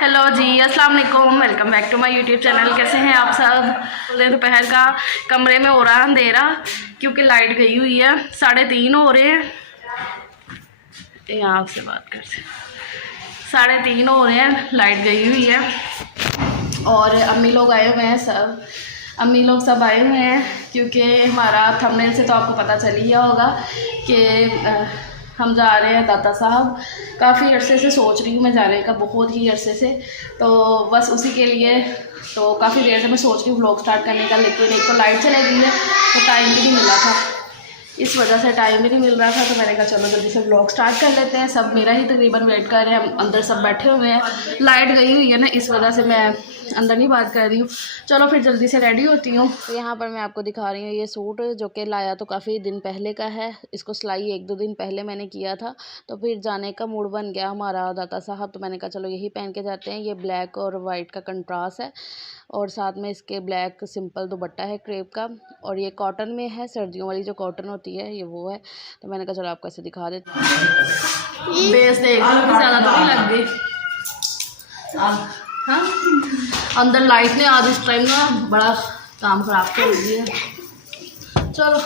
Hello जी, अस्सलाम वालेकुम। Welcome back to my YouTube channel. कैसे हैं आप सब? दोपहर का कमरे में हो रहा है अंधेरा क्योंकि लाइट गई हुई है। 3:30 हो रहे हैं। यहाँ आपसे बात करते 3:30 हो रहे हैं, लाइट गई हुई है और अम्मी लोग आए हुए हैं। अम्मी लोग सब आए हुए हैं क्योंकि हमारा थंबनेल से तो आपको पता चल ही गया होगा कि हम जा रहे हैं दाता साहब। काफ़ी अरसे से सोच रही हूँ मैं जाने का, बहुत ही अरसे से, तो बस उसी के लिए तो काफ़ी देर से मैं सोच रही हूँ व्लॉग स्टार्ट करने का, लेकिन एक तो लाइट चली गई है तो टाइम भी नहीं मिला था। इस वजह से टाइम भी नहीं मिल रहा था, तो मैंने कहा चलो जल्दी से व्लॉग स्टार्ट कर लेते हैं। सब मेरा ही तकरीबन वेट कर रहे हैं, हम अंदर सब बैठे हुए हैं। लाइट गई हुई है ना, इस वजह से मैं अंदर नहीं बात कर रही हूँ। चलो फिर जल्दी से रेडी होती हूँ। तो यहाँ पर मैं आपको दिखा रही हूँ ये सूट, जो कि लाया तो काफ़ी दिन पहले का है। इसको सिलाई 1-2 दिन पहले मैंने किया था, तो फिर जाने का मूड बन गया हमारा दाता साहब, तो मैंने कहा चलो यही पहन के जाते हैं। ये ब्लैक और वाइट का कंट्रास्ट है और साथ में इसके ब्लैक सिंपल दुपट्टा है क्रेप का, और ये कॉटन में है, सर्दियों वाली जो कॉटन होती है ये वो है। तो मैंने कहा चलो आपको ऐसे दिखा देते हैं। बेस देख ज़्यादा तो नहीं लग गई। हाँ, अंदर लाइट ने आज इस टाइम ना बड़ा काम खराब कर दिया है। चलो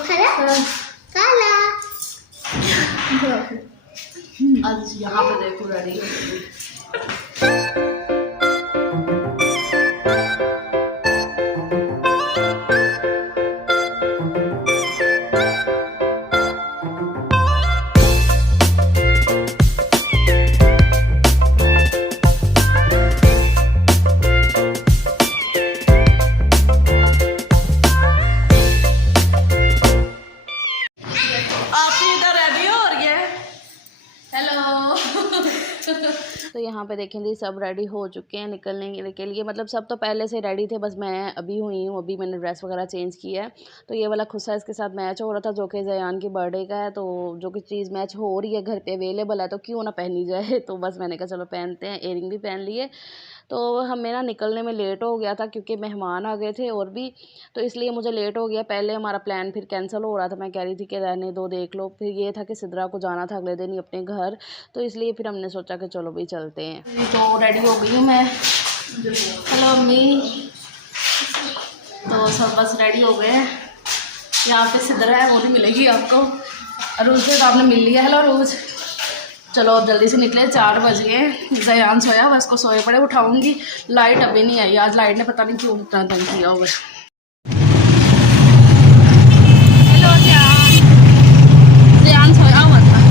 आज यहाँ पे देखो रेडी हो गई। तो यहाँ पे देखें जी सब रेडी हो चुके हैं निकलने के लिए, मतलब सब तो पहले से रेडी थे, बस मैं अभी हुई हूँ, अभी मैंने ड्रेस वगैरह चेंज किया है। तो ये वाला खुस्सा इसके साथ मैच हो रहा था, जो कि जयान की बर्थडे का है, तो जो कि चीज़ मैच हो रही है, घर पे अवेलेबल है, तो क्यों ना पहनी जाए। तो बस मैंने कहा चलो पहनते हैं। इयरिंग भी पहन लिए। तो हमें ना निकलने में लेट हो गया था क्योंकि मेहमान आ गए थे और भी, तो इसलिए मुझे लेट हो गया। पहले हमारा प्लान फिर कैंसिल हो रहा था, मैं कह रही थी कि रहने दो, देख लो। फिर ये था कि सिद्रा को जाना था अगले दिन ही अपने घर, तो इसलिए फिर हमने सोचा कि चलो भाई चलते हैं। तो रेडी हो गई हूँ मैं। हेलो अम्मी। तो सब बस रेडी हो गए हैं। यहाँ पे सिद्रा है, वो नहीं मिलेगी आपको। अरूज से तो आपने मिल लिया। हेलो अरूज। चलो अब जल्दी से निकले, 4 बज गए। जयान सोया, बस को सोए पड़े उठाऊंगी। लाइट अभी नहीं आई, आज लाइट ने पता नहीं क्यों इतना तंग किया होगा। हेलो जयान सोया हुआ था।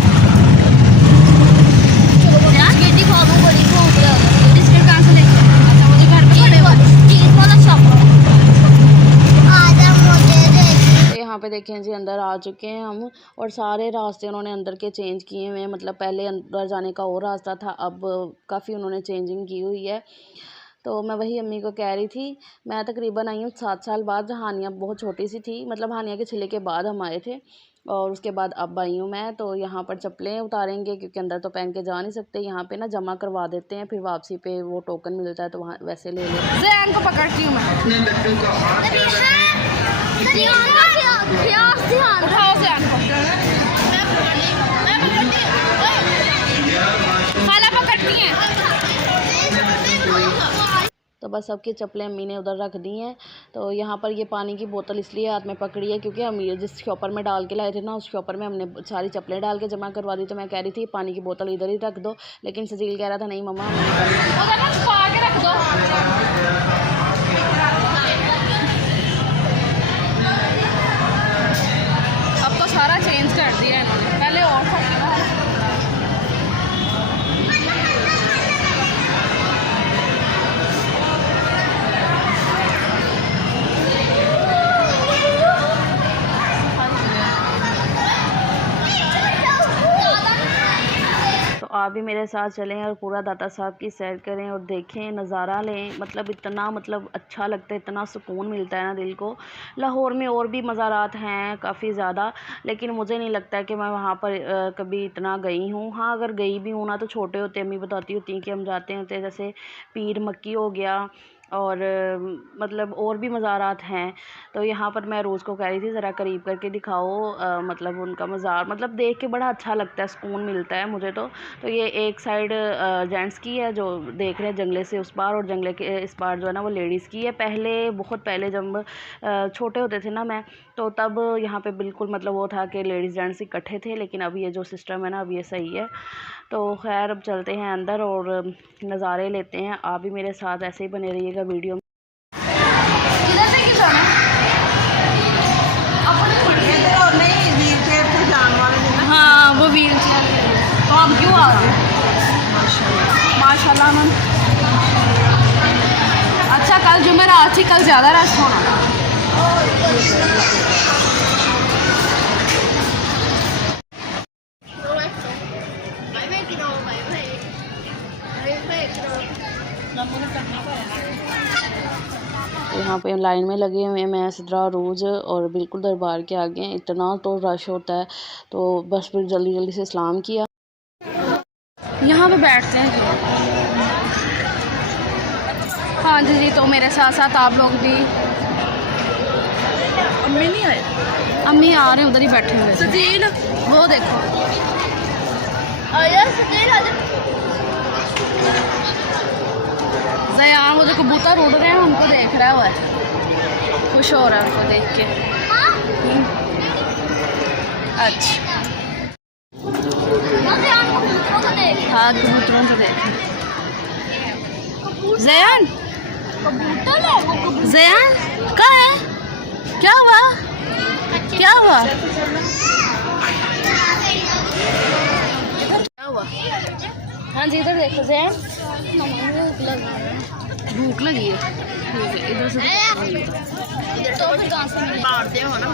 गेटी खा दूँ, बड़ी भूख लगी। बिस्किट कहाँ से लेके? अच्छा मुझे घर पे खड़े हुए चीज़ वाला शॉप। यहाँ पे देखें जी अंदर आ चुके हैं हम, और सारे रास्ते उन्होंने अंदर के चेंज किए हुए हैं। मतलब पहले अंदर जाने का और रास्ता था, अब काफ़ी उन्होंने चेंजिंग की हुई है। तो मैं वही अम्मी को कह रही थी, मैं तकरीबन आई हूँ 7 साल बाद। हानिया बहुत छोटी सी थी, मतलब हानिया के छिले के बाद हम आए थे, और उसके बाद अब आई हूँ मैं। तो यहाँ पर चप्पलें उतारेंगे क्योंकि अंदर तो पहन के जा नहीं सकते। यहाँ पे ना जमा करवा देते हैं, फिर वापसी पे वो टोकन मिलता है, तो वहाँ वैसे ले लें। को पकड़ती हूँ मैं। उठाओ से खाला पकड़ती हैं। तो बस सबकी चप्पलें अम्मी ने उधर रख दी हैं। तो यहाँ पर ये पानी की बोतल इसलिए हाथ में पकड़ी है क्योंकि हम ये जिस शॉपर में डाल के लाए थे ना, उस शॉपर में हमने सारी चप्पलें डाल के जमा करवा दी। तो मैं कह रही थी पानी की बोतल इधर ही रख दो, लेकिन सजील कह रहा था नहीं मम्मा रख दो। अब तो सारा चेंज कर दिया इन्होंने, पहले और था। आप भी मेरे साथ चलें और पूरा दाता साहब की सैर करें और देखें, नज़ारा लें। मतलब इतना अच्छा लगता है, इतना सुकून मिलता है ना दिल को। लाहौर में और भी मज़ारात हैं काफ़ी ज़्यादा, लेकिन मुझे नहीं लगता है कि मैं वहाँ पर कभी इतना गई हूँ। हाँ अगर गई भी हूँ ना, तो छोटे होते अम्मी बताती होती हैं कि हम जाते होते, जैसे पीर मक्की हो गया, और मतलब और भी मज़ारात हैं। तो यहाँ पर मैं रोज़ को कह रही थी ज़रा करीब करके दिखाओ, मतलब उनका मज़ार मतलब देख के बड़ा अच्छा लगता है, सुकून मिलता है मुझे तो ये एक साइड जेंट्स की है जो देख रहे हैं जंगले से उस पार, और जंगले के इस पार जो है ना वो लेडीज़ की है। पहले बहुत पहले जब छोटे होते थे ना मैं, तो तब यहाँ पे बिल्कुल मतलब वो था कि लेडीज़ जेंट्स इकट्ठे थे, लेकिन अब ये जो सिस्टम है ना अब ये सही है। तो खैर अब चलते हैं अंदर और नज़ारे लेते हैं। आप भी मेरे साथ ऐसे ही बने रहिएगा वीडियो में। हाँ वो व्हील चेयर, तो हम क्यों आ रहे हैं माशाल्लाह मैम। अच्छा कल जुमेरात थी, कल ज़्यादा रश होना था। यहाँ पे लाइन में लगे हुए हैं मैं, सिद्रा, रोज़ और बिल्कुल दरबार के आगे हैं। इतना तो रश होता है, तो बस फिर जल्दी जल्दी से सलाम किया। यहाँ पे बैठते हैं जी। हाँ जी जी, तो मेरे साथ साथ आप लोग भी। अम्मी नहीं आए? अम्मी आ रहे हैं, उधर ही बैठे हुए सजील, वो देखो जयान, वो जो कबूतर उड़ रहे हैं उनको देख रहा है, वो है खुश हो रहा है उनको देख के। अच्छा हाँ कबूतरों को देख। जयान जयान कहाँ है? क्या हुआ? क्या हुआ? क्या हुआ? हाँ जी इधर देखो जयान, भूख लगी है। ठीक है इधर से तो फिर कहाँ से मारते हो ना,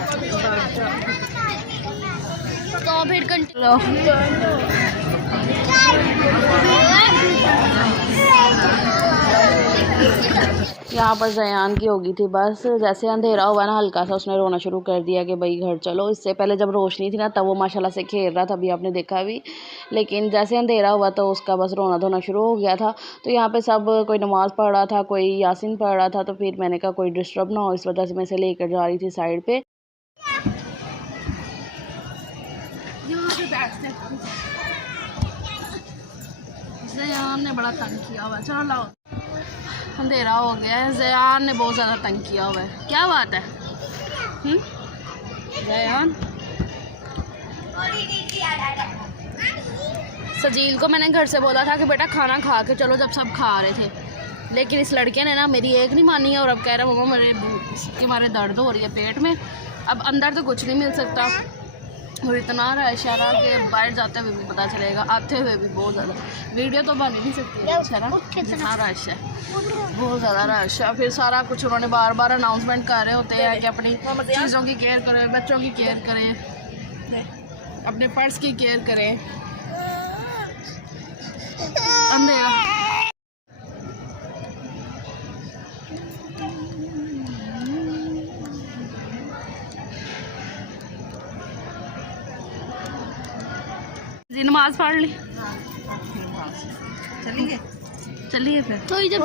तो फिर कंटिन्यू। यहाँ पर जयान की होगी थी बस, जैसे अंधेरा हुआ ना हल्का सा उसने रोना शुरू कर दिया कि भाई घर चलो। इससे पहले जब रोशनी थी ना तब वो माशाल्लाह से खेल रहा था, अभी आपने देखा भी, लेकिन जैसे अंधेरा हुआ तो उसका बस रोना धोना शुरू हो गया था। तो यहाँ पे सब कोई नमाज़ पढ़ रहा था, कोई यासीन पढ़ रहा था, तो फिर मैंने कहा कोई डिस्टर्ब ना हो, इस वजह से मैं इसे लेकर जा रही थी साइड पे। जयान ने बड़ा तंग किया हुआ है, चलो लाओ, अंधेरा हो गया है। जयान ने बहुत ज़्यादा तंग किया हुआ है, क्या बात है जयान? सजील को मैंने घर से बोला था कि बेटा खाना खा के चलो, जब सब खा रहे थे, लेकिन इस लड़के ने ना मेरी एक नहीं मानी है, और अब कह रहा है मम्मा मेरे भूख के मारे दर्द हो रही है पेट में। अब अंदर तो कुछ नहीं मिल सकता, और इतना रश है ना कि बाहर जाते हुए भी पता चलेगा, आते हुए भी बहुत ज़्यादा, वीडियो तो बन ही नहीं सकती है अच्छा ना, इतना रश है, बहुत ज़्यादा रश है। फिर सारा कुछ उन्होंने बार बार अनाउंसमेंट कर रहे होते हैं कि अपनी चीज़ों की केयर करें, बच्चों की केयर करें, अपने पर्स की केयर करें। अंधेरा जी, नमाज पढ़ ली, चलिए फिर तो इधर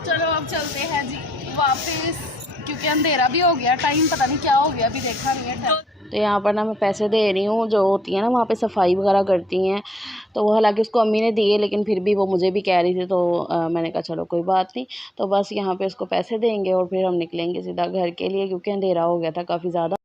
चलो अब चलते हैं जी वापस, क्योंकि अंधेरा भी हो गया, टाइम पता नहीं क्या हो गया, अभी देखा नहीं है। तो यहाँ पर ना मैं पैसे दे रही हूँ, जो होती है ना वहाँ पे सफाई वगैरह करती हैं, तो वो हालांकि उसको अम्मी ने दिए, लेकिन फिर भी वो मुझे भी कह रही थी, तो मैंने कहा चलो कोई बात नहीं। तो बस यहाँ पे उसको पैसे देंगे और फिर हम निकलेंगे सीधा घर के लिए, क्योंकि अंधेरा हो गया था काफ़ी ज़्यादा।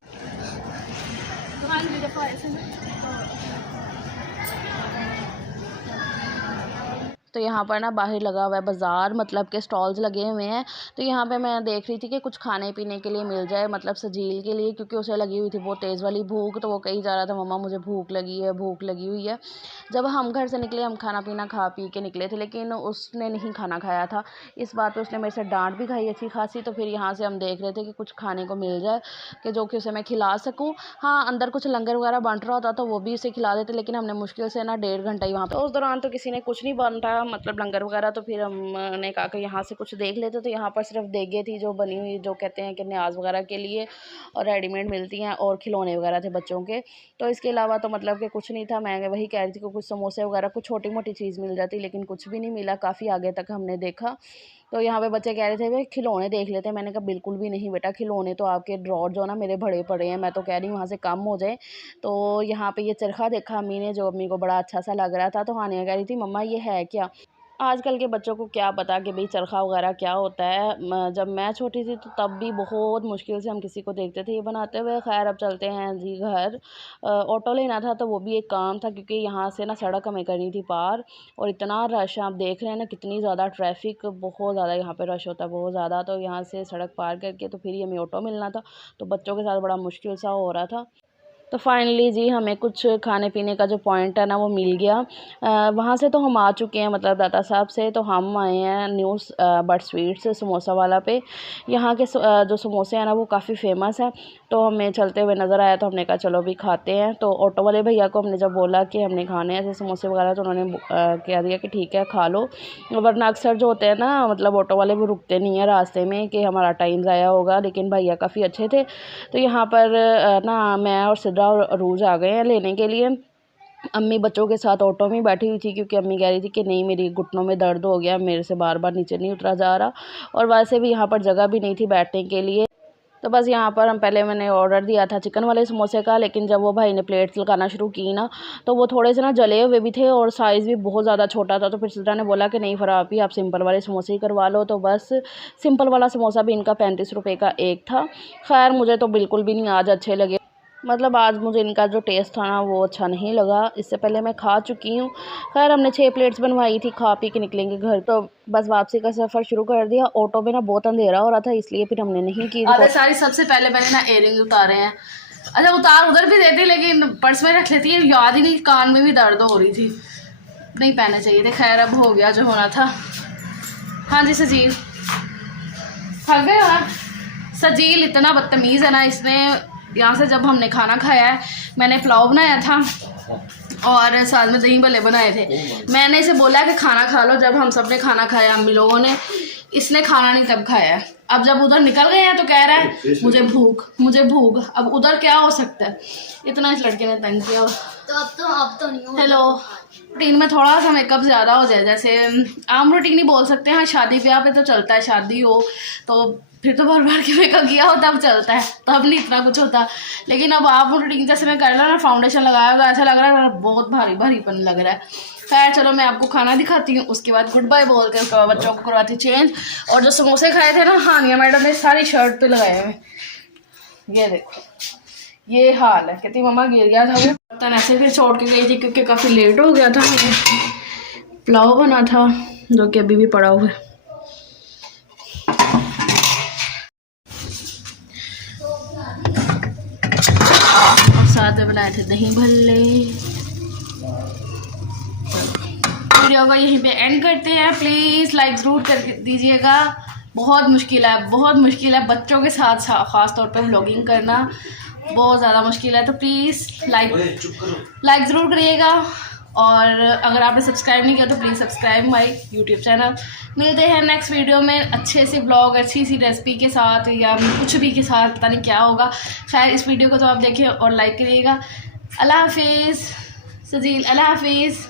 तो यहाँ पर ना बाहर लगा हुआ है बाज़ार, मतलब के स्टॉल्स लगे हुए हैं। तो यहाँ पे मैं देख रही थी कि कुछ खाने पीने के लिए मिल जाए, मतलब सजील के लिए, क्योंकि उसे लगी हुई थी बहुत तेज़ वाली भूख, तो वो कही जा रहा था मम्मा मुझे भूख लगी है, भूख लगी हुई है। जब हम घर से निकले, हम खाना पीना खा पी के निकले थे, लेकिन उसने नहीं खाना खाया था। इस बात पर उसने मेरे से डांट भी खाई अच्छी खासी। तो फिर यहाँ से हम देख रहे थे कि कुछ खाने को मिल जाए कि जो कि उसे मैं खिला सकूँ। हाँ अंदर कुछ लंगर वगैरह बंट रहा होता तो वो भी उसे खिला देते, लेकिन हमने मुश्किल से ना 1.5 घंटा ही वहाँ पर, उस दौरान तो किसी ने कुछ नहीं बांटा, मतलब लंगर वगैरह, तो फिर हमने कहा कि यहाँ से कुछ देख लेते। तो यहाँ पर सिर्फ देगे थी जो बनी हुई, जो कहते हैं कि न्याज वगैरह के लिए, और रेडीमेड मिलती हैं, और खिलौने वगैरह थे बच्चों के। तो इसके अलावा तो मतलब कि कुछ नहीं था। मैं वही कह रही थी कि कुछ समोसे वगैरह कुछ छोटी मोटी चीज़ मिल जाती, लेकिन कुछ भी नहीं मिला। काफ़ी आगे तक हमने देखा। तो यहाँ पे बच्चे कह रहे थे वे खिलौने देख लेते हैं। मैंने कहा बिल्कुल भी नहीं बेटा, खिलौने तो आपके ड्रॉर जो ना मेरे भरे पड़े हैं, मैं तो कह रही हूँ वहाँ से कम हो जाए। तो यहाँ पे ये चरखा देखा अम्मी ने, जो अम्मी को बड़ा अच्छा सा लग रहा था। तो हानिया कह रही थी मम्मा ये है क्या। आजकल के बच्चों को क्या पता कि भाई चरखा वगैरह क्या होता है। जब मैं छोटी थी तो तब भी बहुत मुश्किल से हम किसी को देखते थे ये बनाते हुए। खैर अब चलते हैं जी घर। ऑटो लेना था तो वो भी एक काम था, क्योंकि यहाँ से ना सड़क हमें करनी थी पार, और इतना रश आप देख रहे हैं ना, कितनी ज़्यादा ट्रैफिक, बहुत ज़्यादा यहाँ पे रश होता है, बहुत ज़्यादा। तो यहाँ से सड़क पार करके तो फिर ही हमें ऑटो मिलना था। तो बच्चों के साथ बड़ा मुश्किल सा हो रहा था। तो फाइनली जी हमें कुछ खाने पीने का जो पॉइंट है ना वो मिल गया। वहाँ से तो हम आ चुके हैं, मतलब दाता साहब से। तो हम आए हैं न्यू बट स्वीट्स समोसा वाला पे। यहाँ के जो समोसे हैं ना वो काफ़ी फेमस है। तो हमें चलते हुए नज़र आया, तो हमने कहा चलो भी खाते हैं। तो ऑटो वाले भैया को हमने जब बोला कि हमने खाने हैं ऐसे समोसे वगैरह, तो उन्होंने कह दिया कि ठीक है खा लो। वरना अक्सर जो होते हैं ना, मतलब ऑटो वाले वो रुकते नहीं हैं रास्ते में कि हमारा टाइम ज़ाया होगा। लेकिन भैया काफ़ी अच्छे थे। तो यहाँ पर ना मैं और सिद्रा और अरूज आ गए हैं लेने के लिए। अम्मी बच्चों के साथ ऑटो में बैठी हुई थी, क्योंकि अम्मी कह रही थी कि नहीं मेरी घुटनों में दर्द हो गया, मेरे से बार बार नीचे नहीं उतरा जा रहा, और वैसे भी यहाँ पर जगह भी नहीं थी बैठने के लिए। तो बस यहाँ पर मैंने ऑर्डर दिया था चिकन वाले समोसे का। लेकिन जब वो भाई ने प्लेट्स लगाना शुरू की ना, तो वो थोड़े से ना जले हुए भी थे, और साइज़ भी बहुत ज़्यादा छोटा था। तो फिर सिद्रा ने बोला कि नहीं फ़राबी, आप सिंपल वाले समोसे ही करवा लो। तो बस सिंपल वाला समोसा भी इनका 35 रुपये का एक था। खैर मुझे तो बिल्कुल भी नहीं आज अच्छे लगे, मतलब आज मुझे इनका जो टेस्ट था ना वो अच्छा नहीं लगा। इससे पहले मैं खा चुकी हूँ। खैर हमने 6 प्लेट्स बनवाई थी, खा पी के निकलेंगे घर। तो बस वापसी का सफ़र शुरू कर दिया। ऑटो में ना बहुत अंधेरा हो रहा था, इसलिए फिर हमने नहीं की। अरे सारी सबसे पहले मैंने ना एयरिंग उतारे हैं। अच्छा उतार उधर भी देती, लेकिन पर्स में रख लेती है, याद ही नहीं, कान में भी दर्द हो रही थी, नहीं पहने चाहिए थे। खैर अब हो गया जो होना था। हाँ जी सजील थक गए ना। सजील इतना बदतमीज़ है ना, इसने यहाँ से जब हमने खाना खाया है, मैंने पुलाव बनाया था और साथ में दही भल्ले बनाए थे। मैंने इसे बोला कि खाना खा लो। जब हम सब ने खाना खाया, अम्मी लोगों ने, इसने खाना नहीं तब खाया। अब जब उधर निकल गए हैं तो कह रहा है मुझे भूख, मुझे भूख। अब उधर क्या हो सकता है, इतना इस लड़के ने तंग किया। तो अब तो नहीं। हेलो, रूटीन में थोड़ा सा मेकअप ज़्यादा हो जाए, जैसे आम रूटीन ही बोल सकते हैं। हाँ शादी ब्याह पे तो चलता है, शादी हो तो फिर तो बार बार के मेकअप किया हो तब चलता है, तब नहीं इतना कुछ होता। लेकिन अब आप रूटीन जैसे मैं कर रहा ना, फाउंडेशन लगाया होगा, ऐसा लग रहा है बहुत भारी भारीपन लग रहा है। खैर चलो मैं आपको खाना दिखाती हूँ, उसके बाद गुड बाय बोल के उसके बाद बच्चों को करवाती चेंज। और जो समोसे खाए थे ना, हानिया मैडम ने सारी शर्ट पे लगाए हुए, ये देखो ये हाल है। कहती मम्मा गिर गया था वो बर्तन, ऐसे फिर छोड़ के गई थी क्योंकि काफ़ी लेट हो गया था। पुलाव बना था जो कि अभी भी पड़ा हुआ है। और साथ में बनाए थे दही भल्ले। वीडियो को यहीं पे एंड करते हैं। प्लीज़ लाइक ज़रूर कर दीजिएगा। बहुत मुश्किल है, बहुत मुश्किल है बच्चों के साथ ख़ास तौर पे व्लॉगिंग करना, बहुत ज़्यादा मुश्किल है। तो प्लीज़ लाइक ज़रूर करिएगा। और अगर आपने सब्सक्राइब नहीं किया तो please subscribe my YouTube channel. मिलते हैं नेक्स्ट वीडियो में अच्छे से ब्लॉग, अच्छी सी रेसिपी के साथ, या कुछ भी के साथ, पता नहीं क्या होगा। खैर इस वीडियो को तो आप देखिए और लाइक करिएगा। अल्लाह हाफिज़ सजील, अल्लाह हाफिज़।